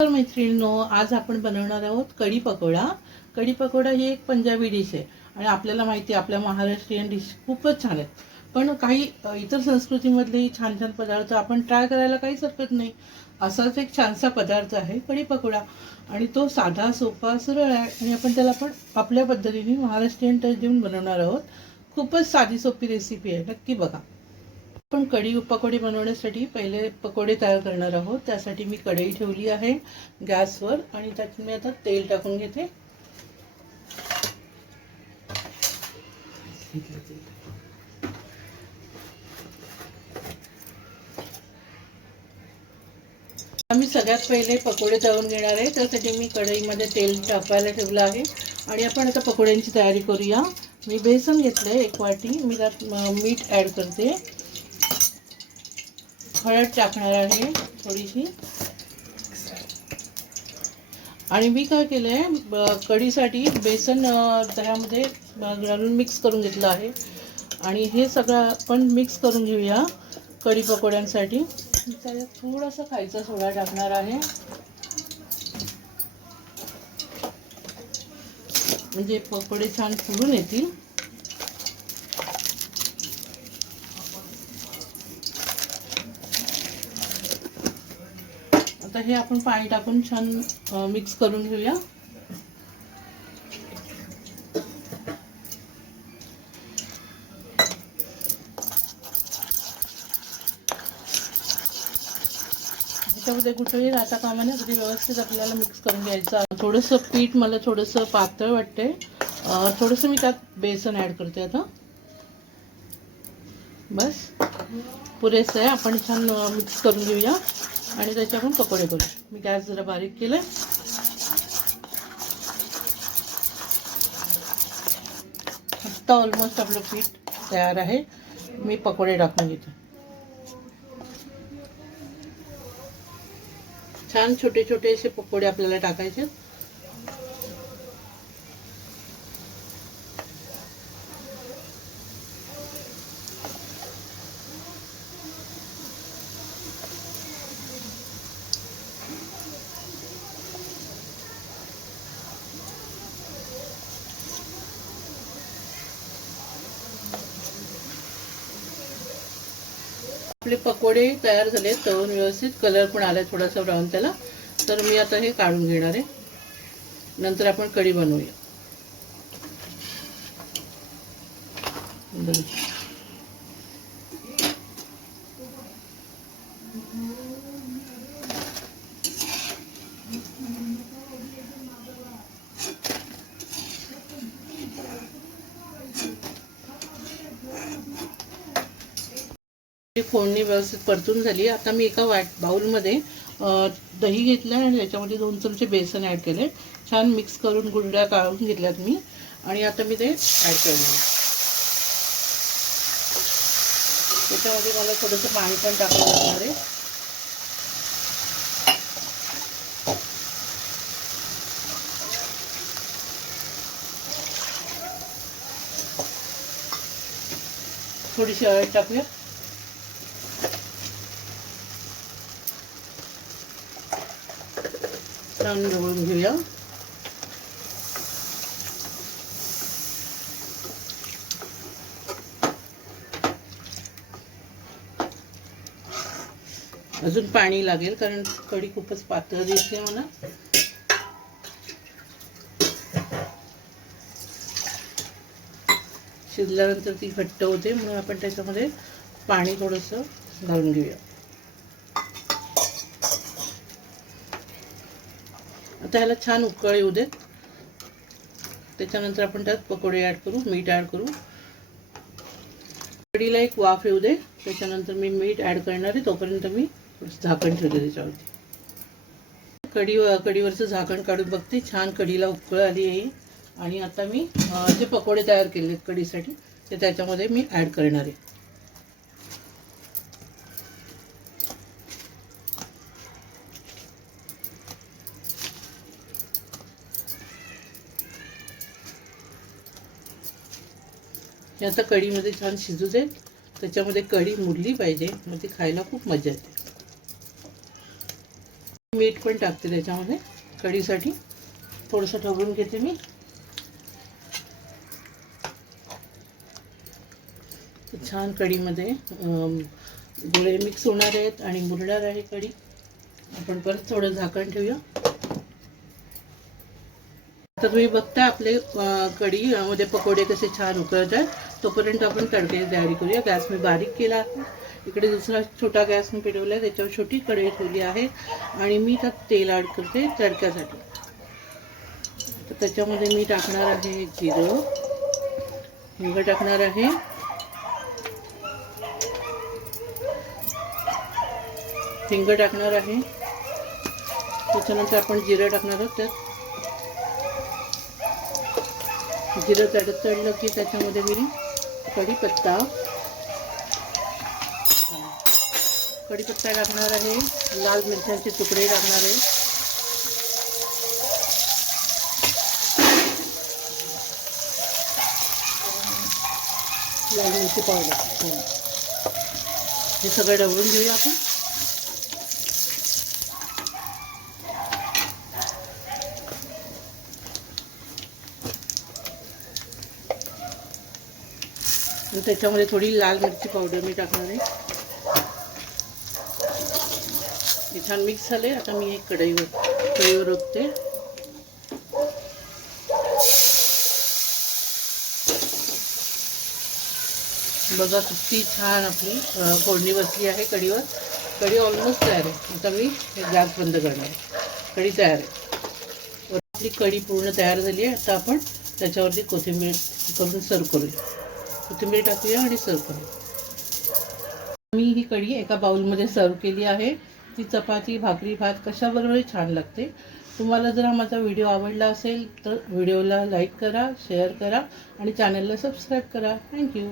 तर मैत्रिणींनो, आज आपण बनवणार आहोत कढी पकोडा. कढी पकोडा ही एक पंजाबी डिश आहे आणि आपल्याला माहिती आहे आपल्या महाराष्ट्रीयन डिश खूपच छान आहेत. पण काही इतर संस्कृतीमधले छान छान पदार्थ आपण ट्राय करायला काहीच हरकत नाही. असाच एक छानसा पदार्थ आहे कढी पकोडा आणि तो साधा सोपा सरळ आहे आणि आपण त्याला पण आपल्या पद्धतीने महाराष्ट्रीयन टच देऊन बनवणार आहोत. खूपच साधी सोपी रेसिपी आहे, नक्की बघा. आपण कढी पकोडे बनवण्यासाठी पहिले पकोडे तयार करणार आहोत. त्यासाठी मी कढई ठेवली आहे गॅसवर आणि त्यात मी आता तेल टाकून घेते. आम्ही सगळ्यात पहिले पकोडे तळून घेणार आहे. त्यासाठी मी कढईमध्ये तेल टाकायला ठेवलं आहे आणि आपण आता पकोड्यांची तयारी करूया. मी बेसन घेतलं आहे 1 वाटी. मी त्यात मीठ ॲड करते, हळद टाकणार आहे थोडीशी आणि मी काय केलं आहे, कढीसाठी बेसन त्यामध्ये घालून मिक्स करून घेतलं आहे आणि हे सगळं आपण मिक्स करून घेऊया कढी पकोड्यांसाठी. त्याच्यात थोडासा खायचा सोडा टाकणार आहे म्हणजे पकोडे छान फुलून येतील. आता हे आपण पाणी टाकून छान मिक्स करून घेऊया. त्याच्यामध्ये कुठेही राहता कामा नये, अगदी व्यवस्थित आपल्याला मिक्स करून घ्यायचं. थोडंसं पीठ मला थोडंसं पातळ वाटते, थोडंसं मी त्यात बेसन ॲड करते. आता बस पुरेसं आहे. आपण छान मिक्स करून घेऊया आणि त्याचे आपण पकोडे करू. मी गॅस जरा बारीक केलं. आता ऑलमोस्ट आपलं पीठ तयार आहे. मी पकोडे टाकून घेते. छान छोटे छोटे असे पकोडे आपल्याला टाकायचे. आपले पकोडे तयार झाले, तळून व्यवस्थित कलर पण आला थोडासा ब्राऊन त्याला. तर मी आता हे काढून घेणार आहे. नंतर आपण कढी बनवूया. फोडणी व्यवस्थित परतून झाली. आता मी एका बाउलमध्ये दही घेतलं आणि त्याच्यामध्ये 2 चमचे बेसन ॲड केले. छान मिक्स करून गुंड्या काढून घेतल्यात मी आणि आता मी ते ॲड करणार. त्याच्यामध्ये मला थोडंसं पाणी पण टाकावं लागणार आहे. थोडीशी हळद टाकूया. छान ढवळून घेऊया. अजून पाणी लागेल कारण कढी खूपच पातळ दिसते मला. शिजल्यानंतर ती घट्ट होते म्हणून आपण त्याच्यामध्ये पाणी थोडंसं घालून घेऊया. आता ह्याला छान उकळ येऊ देत. त्याच्यानंतर आपण त्यात पकोडे ॲड करू, मीठ ॲड करू. कढीला एक वाफ येऊ दे, त्याच्यानंतर मी मीठ ॲड करणार आहे. तोपर्यंत मी झाकण ठेवते त्याच्यावरती. कढीवरचं झाकण काढून बघते. छान कढीला उकळ आली आहे आणि आता मी जे पकोडे तयार केले कढीसाठी ते त्याच्यामध्ये मी ॲड करणार आहे. हे आता कढीमध्ये छान शिजू दे. त्याच्यामध्ये कढी मुरली पाहिजे, मग ती खायला खूप मजा येते. मीठ पण टाकते त्याच्यामध्ये कढीसाठी, थोडंसं ढवळून घेते मी. छान कढीमध्ये गोळे मिक्स होणार आहेत आणि मुरणार आहे कढी. आपण परत थोडं झाकण ठेवूया. तर तुम्ही बघता आपले कढी मध्ये पकोडे कसे छान उकळत आहेत. तोपर्यंत आपण तडक्याची तयारी करूया. गॅस मी बारीक केला आहे. इकडे दुसरा छोटा गॅस मी पेटवला आहे, त्याच्यावर छोटी कढई ठेवली आहे आणि मी त्यात तेल ॲड करते तडक्यासाठी. तर त्याच्यामध्ये मी टाकणार आहे जिरं, हिंग टाकणार आहे, हिंग टाकणार आहे. त्याच्यानंतर आपण जिरं टाकणार आहोत. त्यात जिरं तडलं की त्याच्यामध्ये मी कढीपत्ता टाकणार आहे, लाल मिरच्यांचे तुकडे टाकणार आहे, लाल मिरची पावडर. हे सगळं ढवळून घेऊया आपण. आणि त्याच्यामध्ये थोडी लाल मिरची पावडर मी टाकणार आहे. हे छान मिक्स झाले. आता मी एक कढईवर ओतते. बघा किती छान आपली फोडणी बसली आहे कढीवर. कढी ऑलमोस्ट तयार आहे. आता मी गॅस बंद करणार आहे. कढी तयार आहे. आपली कढी पूर्ण तयार झाली आहे. आता आपण त्याच्यावरती कोथिंबीर करून सर्व करूया. कोथिंबीर टाकूया आणि सर्व करूया. मी ही कढी एका बाउलमध्ये सर्व केली आहे. ती चपाती, भाकरी, भात कशाबरोबरही छान लागते. तुम्हाला जर माझा व्हिडिओ आवडला असेल तर व्हिडिओला लाईक करा, शेअर करा आणि चॅनलला सबस्क्राईब करा. थँक्यू.